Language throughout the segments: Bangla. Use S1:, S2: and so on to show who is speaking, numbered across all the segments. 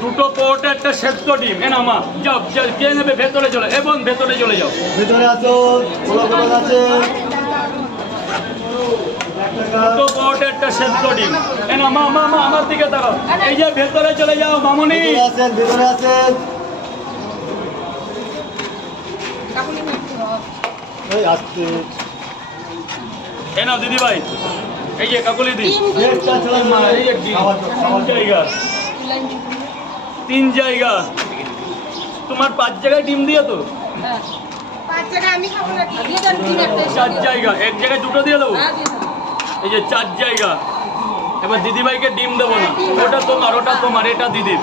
S1: দুটো পোর্ট একটা সেদ্ধ ডিম। এ না মা যাও যাও, কে নেবে? ভেতরে চলে এবং ভেতরে চলে যাও।
S2: ভেতরে আছো আছে।
S1: দুটো পোর্ট একটা সেদ্ধ ডিম। এ না মা মা মা আমার দিকে তাকাও। এই যে ভেতরে চলে যাও মামনি।
S2: ভিতরে আছেন ভিতরে আছেন। এই আসছে।
S1: এ নাও দিদি ভাই। এই যে কাকুলি দি। জায়গা। তিন জায়গা। তোমার পাঁচ জায়গায় ডিম দিয়ে তো?
S3: পাঁচ জায়গায় আমি খাব না দিয়ে দেন তিন একটা
S1: চার জায়গা। এক জায়গায় দুটো দিয়ে দেবো?
S3: হ্যাঁ
S1: এই যে চার জায়গা। এবার দিদিভাইকে ডিম দেবো না। ওটা তোমার ওটা তোমার এটা দিদির।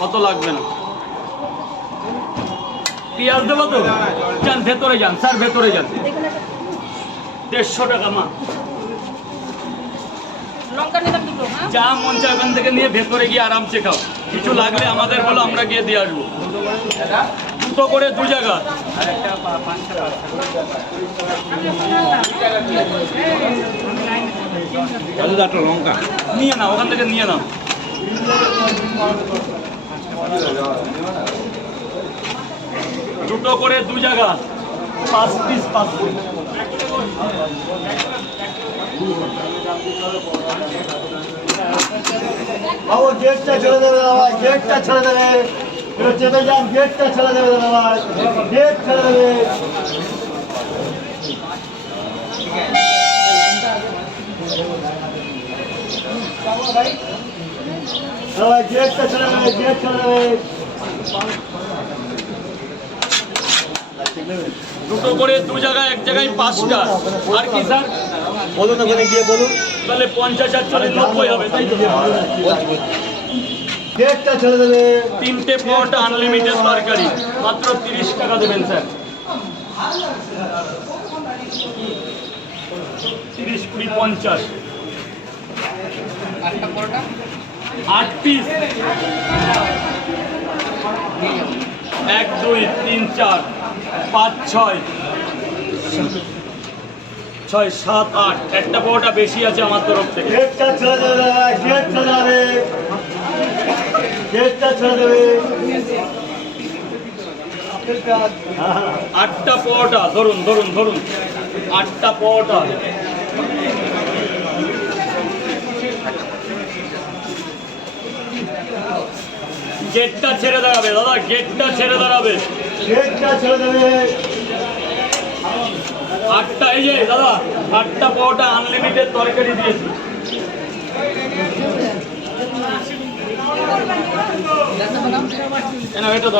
S1: কত লাগবে না? পেঁয়াজ দেবো তো? যান ভেতরে যান স্যার ভেতরে যান। দেড়শো টাকা মা
S3: হ্যাঁ?
S1: যা মন চায় ওখান থেকে নিয়ে ভেতরে গিয়ে আরামসে খাও। কিছু লাগলে আমাদের বলো আমরা গিয়ে দিয়ে আসব। দুটো করে দু জায়গা।
S2: লঙ্কা।
S1: নিয়ে নাও ওখান থেকে নিয়ে নাও। দুটো করে দু জায়গা, পাঁচ পিস পাঁচ পিস
S2: বাবু গেটটা ছেড়ে দেবে দাদা গেটটা ছেড়ে দেবে। একটু চেপে যান গেটটা ছেড়ে দেবে দাদা গেট ছেড়ে দেবে। দাদা গেটটা ছেড়ে দেবে গেট ছেড়ে দেবে।
S1: দুটো করে দু জায়গায় এক জায়গায় পাঁচটা। আর কি স্যার?
S2: বলুন ওখানে গিয়ে বলুন।
S1: তাহলে পঞ্চাশ আর চল্লিশ নব্বই হবে তাই তো?
S2: গেটটা ছেড়ে দেবে।
S1: তিনটে পট আনলিমিটেড তরকারি মাত্র তিরিশ টাকা দেবেন স্যার। তিরিশ কুড়ি পঞ্চাশ। আট পিস এক দুই তিন চার। পাঁচ ছয়। ছয় সাত আট। একটা পরোটা বেশি আছে আমার তরফ থেকে। আটটা পরোটা ধরুন ধরুন ধরুন। আটটা পরোটা। গেটটা ছেড়ে দাঁড়াবে দাদা গেটটা ছেড়ে দাঁড়াবে। আটটা এই যে দাদা আটটা পাওয়াটা আনলিমিটেড তরকারি দিয়েছি এটা।